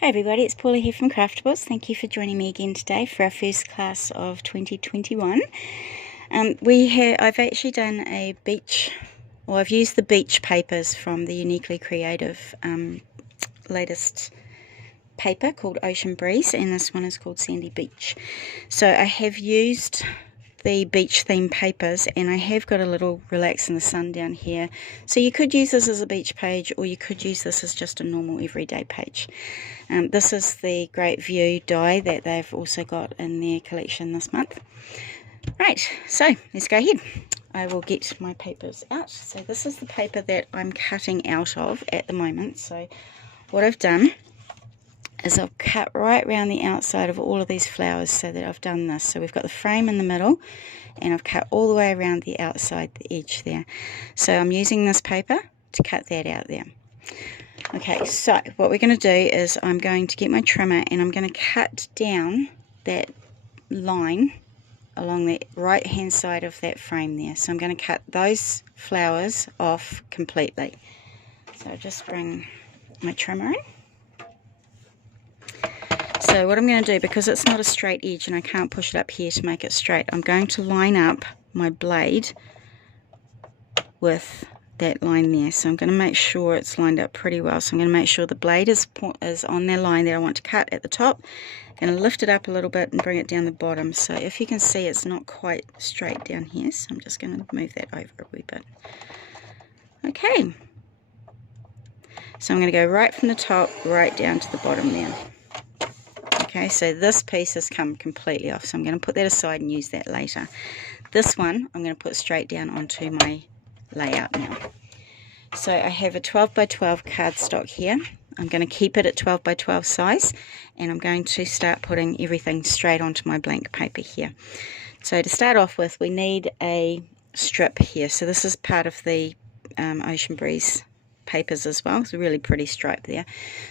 Hey everybody, it's Paula here from Craftables. Thank you for joining me again today for our first class of 2021. I've actually done a beach, or I've used the beach papers from the Uniquely Creative latest paper called Ocean Breeze, and this one is called Sandy Beach. So I have used the beach theme papers, and I have got a little relax in the sun down here, so you could use this as a beach page, or you could use this as just a normal everyday page. This is the Great View die that they've also got in their collection this month. Right, so let's go ahead. I will get my papers out. So this is the paper that I'm cutting out of at the moment. So what I've done is I've cut right around the outside of all of these flowers so that I've done this. So we've got the frame in the middle, and I've cut all the way around the outside, the edge there. So I'm using this paper to cut that out there. Okay, so what we're going to do is I'm going to get my trimmer, and I'm going to cut down that line along the right hand side of that frame there. So I'm going to cut those flowers off completely. So I'll just bring my trimmer in. So what I'm going to do, because it's not a straight edge and I can't push it up here to make it straight, I'm going to line up my blade with that line there. So I'm going to make sure it's lined up pretty well. So I'm going to make sure the blade is on their line that I want to cut at the top. I'm going to lift it up a little bit and bring it down the bottom. So if you can see, it's not quite straight down here, so I'm just going to move that over a wee bit. Okay, so I'm going to go right from the top right down to the bottom there. Okay, so this piece has come completely off, so I'm going to put that aside and use that later. This one I'm going to put straight down onto my layout now. So I have a 12 by 12 cardstock here. I'm going to keep it at 12 by 12 size, and I'm going to start putting everything straight onto my blank paper here. So to start off with, we need a strip here. So this is part of the Ocean Breeze papers as well. It's a really pretty stripe there.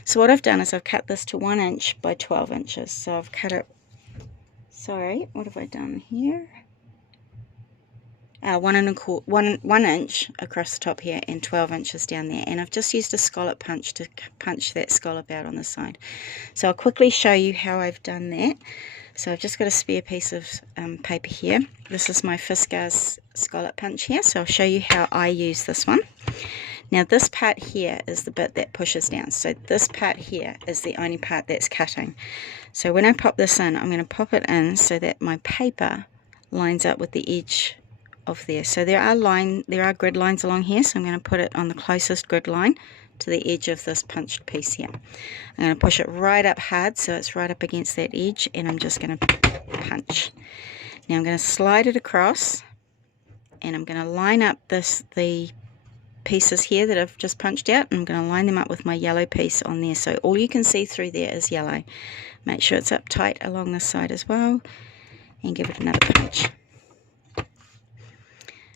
So what I've done is I've cut this to 1 inch by 12 inches. So I've cut it, sorry, what have I done here? 1 inch across the top here and 12 inches down there, and I've just used a scallop punch to punch that scallop out on the side. So I'll quickly show you how I've done that. So I've just got a spare piece of paper here. This is my Fiskars scallop punch here, so I'll show you how I use this one. Now this part here is the bit that pushes down, so this part here is the only part that's cutting. So when I pop this in, I'm going to pop it in so that my paper lines up with the edge of there. So there are grid lines along here, so I'm going to put it on the closest grid line to the edge of this punched piece here. I'm going to push it right up hard so it's right up against that edge, and I'm just going to punch. Now I'm going to slide it across, and I'm going to line up the pieces here that I've just punched out, and I'm going to line them up with my yellow piece on there, so all you can see through there is yellow. Make sure it's up tight along this side as well, and give it another punch.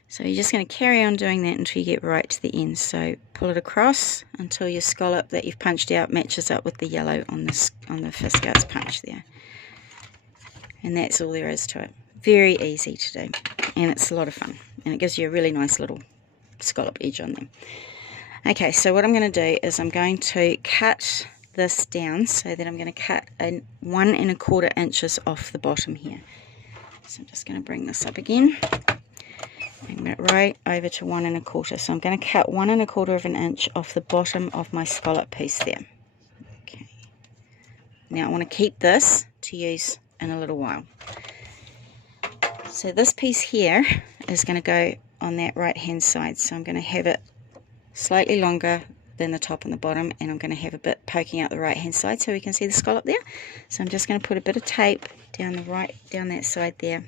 So you're just going to carry on doing that until you get right to the end. So pull it across until your scallop that you've punched out matches up with the yellow on the Fiskars punch there. And that's all there is to it. Very easy to do, and it's a lot of fun, and it gives you a really nice little scallop edge on them. Okay, so what I'm going to do is I'm going to cut this down so that I'm going to cut 1 1/4 inches off the bottom here. So I'm just going to bring this up again. Bring it right over to 1 1/4. So I'm going to cut 1 1/4 inch off the bottom of my scallop piece there. Okay. Now I want to keep this to use in a little while. So this piece here is going to go on that right hand side. So I'm going to have it slightly longer than the top and the bottom, and I'm going to have a bit poking out the right hand side so we can see the scallop there. So I'm just going to put a bit of tape down that side there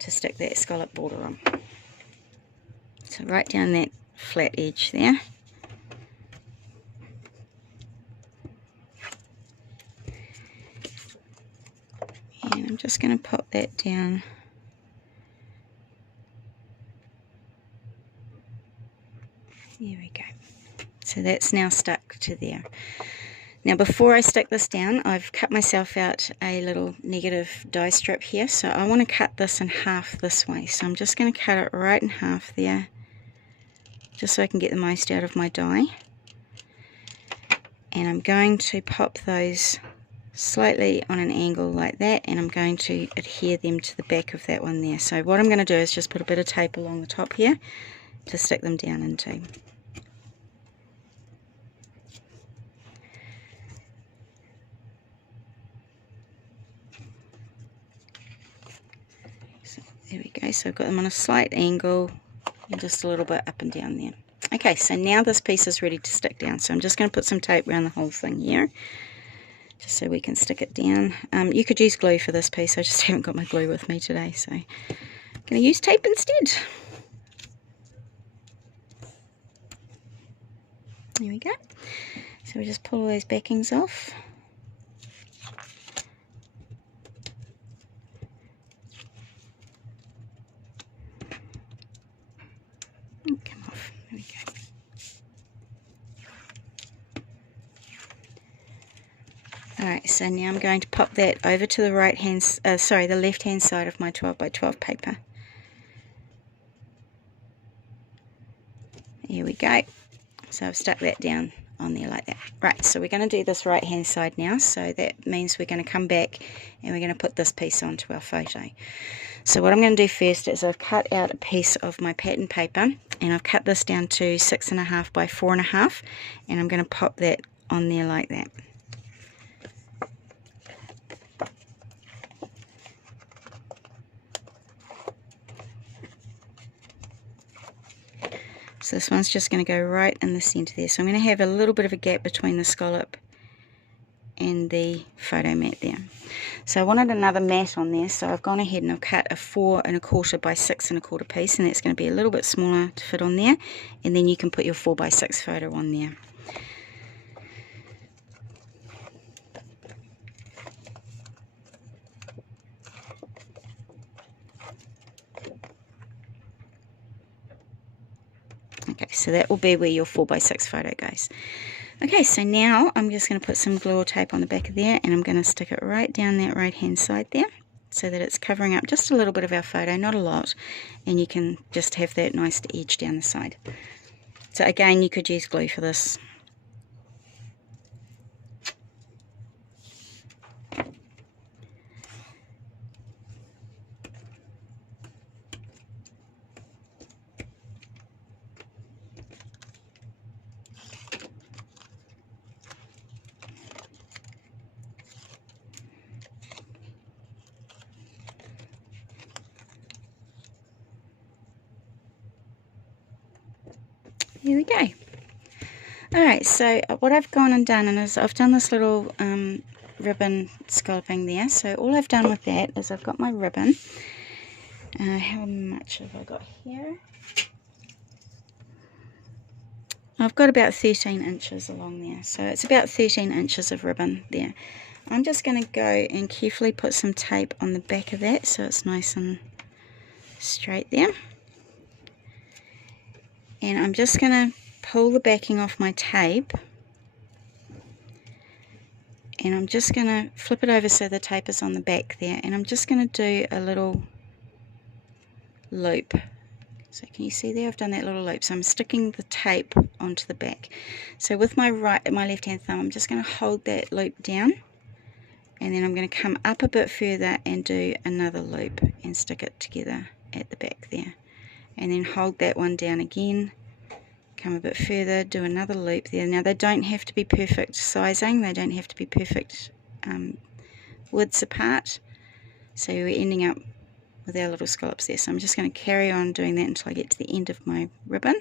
to stick that scallop border on. So right down that flat edge there. And I'm just going to pop that down. There we go. So that's now stuck to there. Now before I stick this down, I've cut myself out a little negative die strip here, so I want to cut this in half this way. So I'm just going to cut it right in half there, just so I can get the most out of my die. and I'm going to pop those slightly on an angle like that, and I'm going to adhere them to the back of that one there. So what I'm going to do is just put a bit of tape along the top here to stick them down into. So there we go, so I've got them on a slight angle and just a little bit up and down there. Okay, so now this piece is ready to stick down, so I'm just going to put some tape around the whole thing here, just so we can stick it down. You could use glue for this piece, I just haven't got my glue with me today, so I'm going to use tape instead. There we go. So we just pull all those backings off. Come off. There we go. Alright, so now I'm going to pop that over to the the left hand side of my 12 by 12 paper. Here we go. So I've stuck that down on there like that. Right, so we're going to do this right hand side now, so that means we're going to come back and we're going to put this piece onto our photo. So what I'm going to do first is I've cut out a piece of my pattern paper, and I've cut this down to 6.5 by 4.5, and I'm going to pop that on there like that. So this one's just going to go right in the centre there. So I'm going to have a little bit of a gap between the scallop and the photo mat there. So I wanted another mat on there, so I've gone ahead and I've cut a 4 1/4 by 6 1/4 piece, and that's going to be a little bit smaller to fit on there, and then you can put your 4 by 6 photo on there. Okay, so that will be where your 4 by 6 photo goes. Okay, so now I'm just going to put some glue or tape on the back of there, and I'm going to stick it right down that right hand side there, so that it's covering up just a little bit of our photo, not a lot, and you can just have that nice edge down the side. So again, you could use glue for this. Here we go. Alright, so what I've gone and done is I've done this little ribbon scalloping there. So all I've done with that is I've got my ribbon. How much have I got here? I've got about 13 inches along there. So it's about 13 inches of ribbon there. I'm just going to go and carefully put some tape on the back of that so it's nice and straight there. And I'm just going to pull the backing off my tape, and I'm just going to flip it over so the tape is on the back there, and I'm just going to do a little loop. So can you see there? I've done that little loop. So I'm sticking the tape onto the back. So with my left hand thumb, I'm just going to hold that loop down, and then I'm going to come up a bit further and do another loop and stick it together at the back there. And then hold that one down again, come a bit further, do another loop there. Now they don't have to be perfect sizing, they don't have to be perfect widths apart, so we're ending up with our little scallops there. So I'm just going to carry on doing that until I get to the end of my ribbon.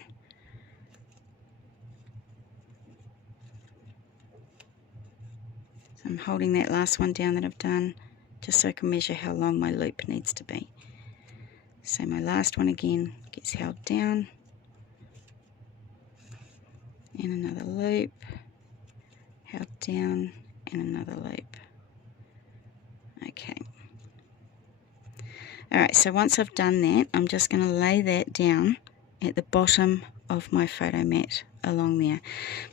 So I'm holding that last one down that I've done just so I can measure how long my loop needs to be. So my last one again gets held down, and another loop, held down, and another loop. Okay. Alright, so once I've done that, I'm just going to lay that down at the bottom of my photo mat along there.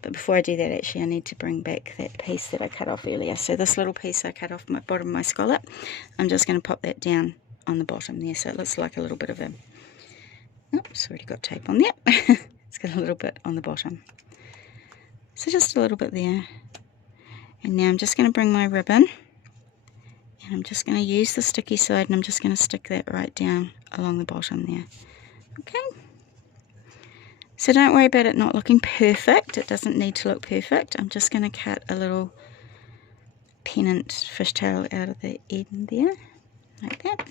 But before I do that, actually I need to bring back that piece that I cut off earlier. So this little piece I cut off my bottom of my scallop, I'm just going to pop that down on the bottom there, so it looks like a little bit of a, oops, already got tape on there. It's got a little bit on the bottom. So just a little bit there. And now I'm just going to bring my ribbon, and I'm just going to use the sticky side, and I'm just going to stick that right down along the bottom there. Okay. So don't worry about it not looking perfect. It doesn't need to look perfect. I'm just going to cut a little pennant fishtail out of the end there, like that.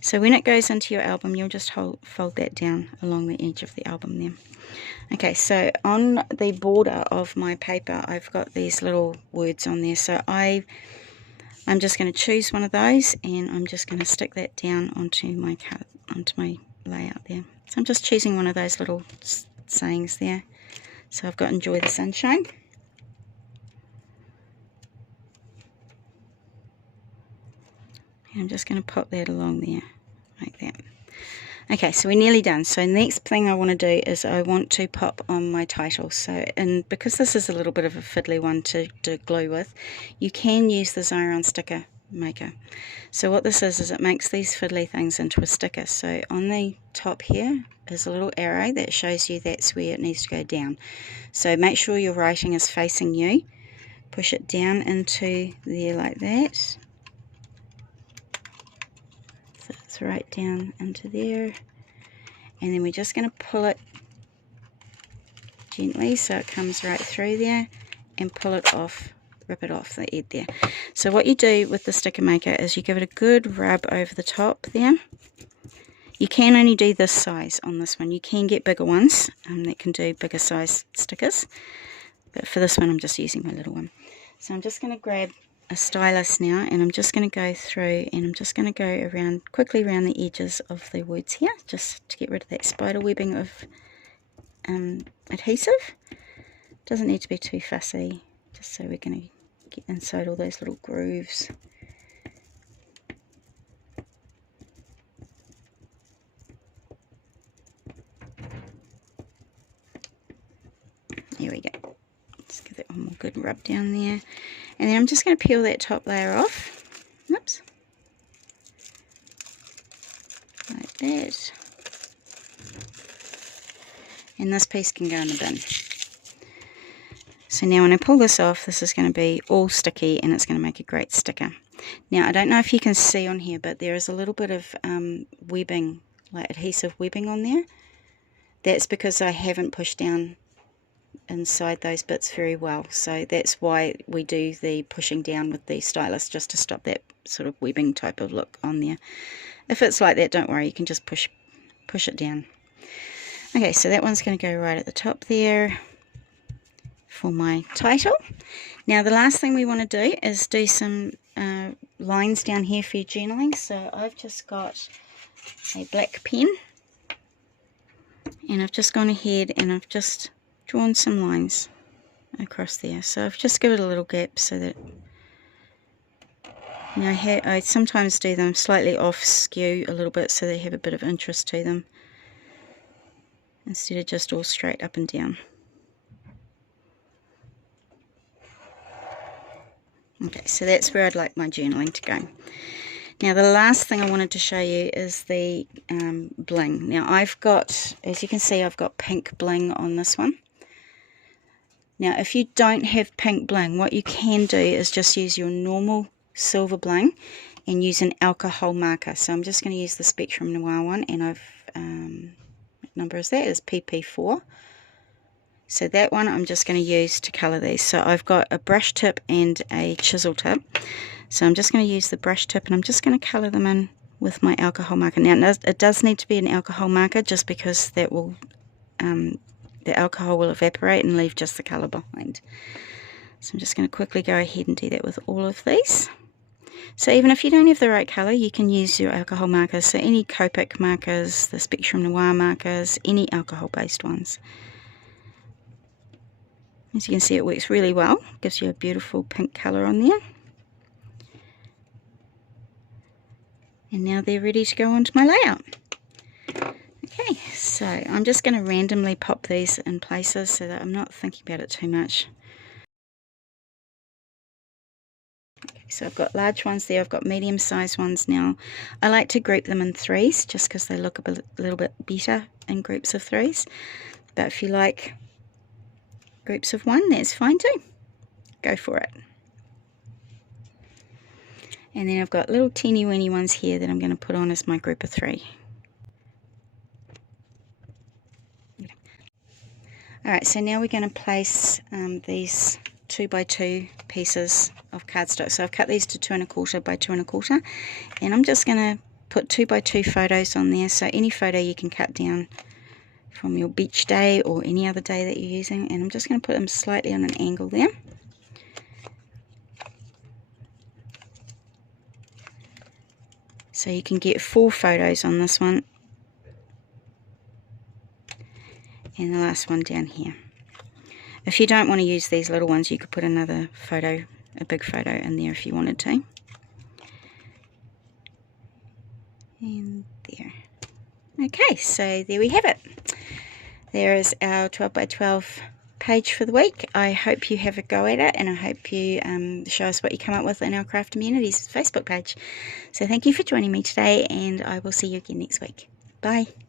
So when it goes into your album, you'll just fold that down along the edge of the album there. Okay, so on the border of my paper, I've got these little words on there. So I'm just going to choose one of those, and I'm just going to stick that down onto my layout there. So I'm just choosing one of those little sayings there. So I've got enjoy the sunshine. And I'm just going to pop that along there, like that. Okay, so we're nearly done. So next thing I want to do is I want to pop on my title. So, and because this is a little bit of a fiddly one to glue with, you can use the Xyron sticker maker. So what this is it makes these fiddly things into a sticker. So on the top here is a little arrow that shows you that's where it needs to go down. So make sure your writing is facing you. Push it down into there like that. So it's right down into there. And then we're just going to pull it gently so it comes right through there, and pull it off, rip it off the edge there. So what you do with the sticker maker is you give it a good rub over the top there. You can only do this size on this one. You can get bigger ones that can do bigger size stickers, but for this one I'm just using my little one. So I'm just going to grab a stylus now, and I'm just going to go through, and I'm just going to go around quickly around the edges of the words here, just to get rid of that spider webbing of adhesive. Doesn't need to be too fussy, just so we're going to get inside all those little grooves. Here we go. Just give that one more good rub down there. And then I'm just going to peel that top layer off. Oops. Like that. And this piece can go in the bin. So now when I pull this off, this is going to be all sticky, and it's going to make a great sticker. Now I don't know if you can see on here, but there is a little bit of webbing, like adhesive webbing on there. That's because I haven't pushed down inside those bits very well, so that's why we do the pushing down with the stylus, just to stop that sort of webbing type of look on there. If it's like that, don't worry, you can just push it down. Okay, so that one's going to go right at the top there for my title. Now the last thing we want to do is do some lines down here for your journaling. So I've just got a black pen, and I've just gone ahead and I've just drawn some lines across there. So I've just given it a little gap so that, you know, I sometimes do them slightly off skew a little bit so they have a bit of interest to them, instead of just all straight up and down. Okay, so that's where I'd like my journaling to go. Now the last thing I wanted to show you is the bling. Now I've got, as you can see, I've got pink bling on this one. Now if you don't have pink bling, what you can do is just use your normal silver bling and use an alcohol marker. So I'm just going to use the Spectrum Noir one, and I've, what number is that? It's PP4. So that one I'm just going to use to colour these. So I've got a brush tip and a chisel tip. So I'm just going to use the brush tip, and I'm just going to colour them in with my alcohol marker. Now it does need to be an alcohol marker, just because that will, the alcohol will evaporate and leave just the colour behind. So I'm just going to quickly go ahead and do that with all of these. So even if you don't have the right colour, you can use your alcohol markers. So any Copic markers, the Spectrum Noir markers, any alcohol based ones. As you can see, it works really well. Gives you a beautiful pink colour on there. And now they're ready to go onto my layout. Okay, so I'm just going to randomly pop these in places so that I'm not thinking about it too much. Okay, so I've got large ones there, I've got medium sized ones now. I like to group them in threes just because they look a little bit better in groups of threes. But if you like groups of 1, that's fine too. Go for it. And then I've got little teeny weeny ones here that I'm going to put on as my group of 3. Alright, so now we're going to place these 2x2 pieces of cardstock. So I've cut these to 2 1/4 by 2 1/4, and I'm just going to put 2x2 photos on there. So any photo you can cut down from your beach day or any other day that you're using, and I'm just going to put them slightly on an angle there. So you can get 4 photos on this one, and the last one down here. If you don't want to use these little ones, you could put another photo, a big photo in there if you wanted to. And there. Okay, so there we have it. There is our 12x12 page for the week. I hope you have a go at it, and I hope you show us what you come up with in our Craft Communities Facebook page. So thank you for joining me today, and I will see you again next week. Bye.